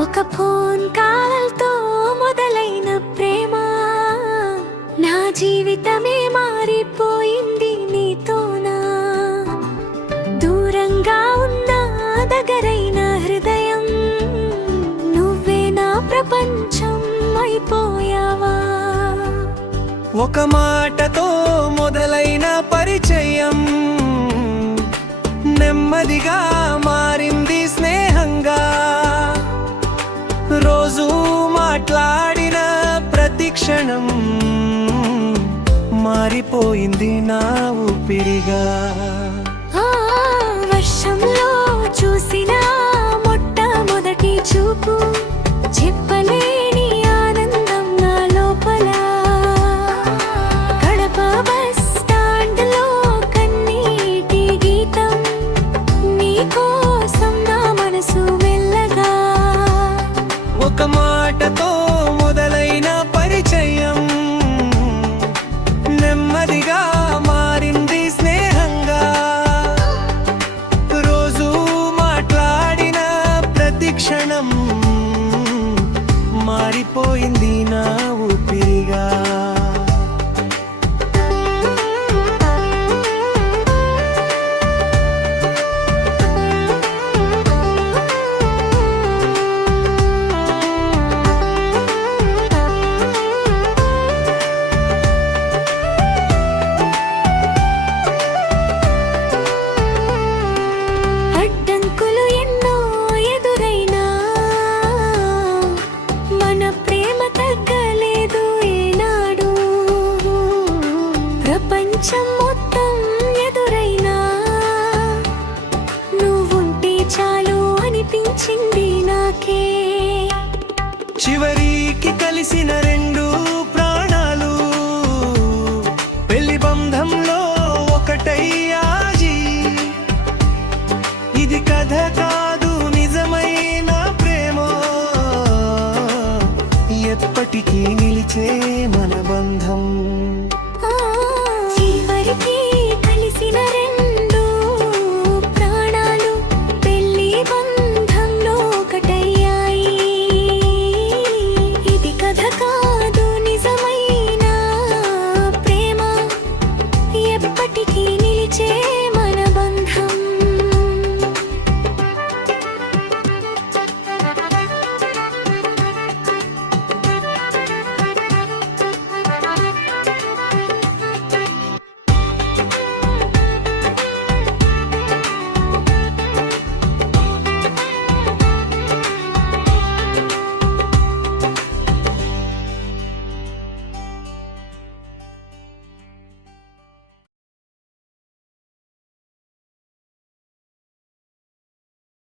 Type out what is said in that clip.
ఒక ఫోన్ కాల్తో మొదలైన ప్రేమ నా జీవితమే మారిపోయింది నీతోనా. దూరంగా ఉన్న దగ్గరైన హృదయం నువ్వే నా ప్రపంచం అయిపోయావా. ఒక మాటతో మొదలైన పరిచయం నెమ్మదిగా మారింది స్నేహంగా. రోజు మాట్లాడిన ప్రతి క్షణం మారిపోయింది నా ఊపిరిగా. వర్షంలో చూసిన మొట్టమొదటి చూపు చెప్పలేని ఆనందం నా లోపల. గడప బస్ స్టాండ్లో కన్నీటి గీతం నీకోసం నా మనసు మెల్లగా. ఒక మాటతో మొదలైన పరిచయం నెమ్మదిగా మారింది స్నేహంగా. రోజు మాట్లాడిన ప్రతి క్షణం మారిపోయింది నా ఊపిరిగా. అడ్డంకులు ఎన్నో ఎదురైనా మన ప్రేమ తగ్గలేదు ఏనాడు. ప్రపంచం మొత్తం ఎదురైనా నువ్వుంటే చాలు అనిపించింది నాకే. చివరికి కలిసిన రెండు ప్రాణాలు పెళ్లి బంధంలో ఒకటయ్యాయి. ఇది కథ కాదు నిజమైన ప్రేమ, ఎప్పటికీ నిలిచే మన బంధం.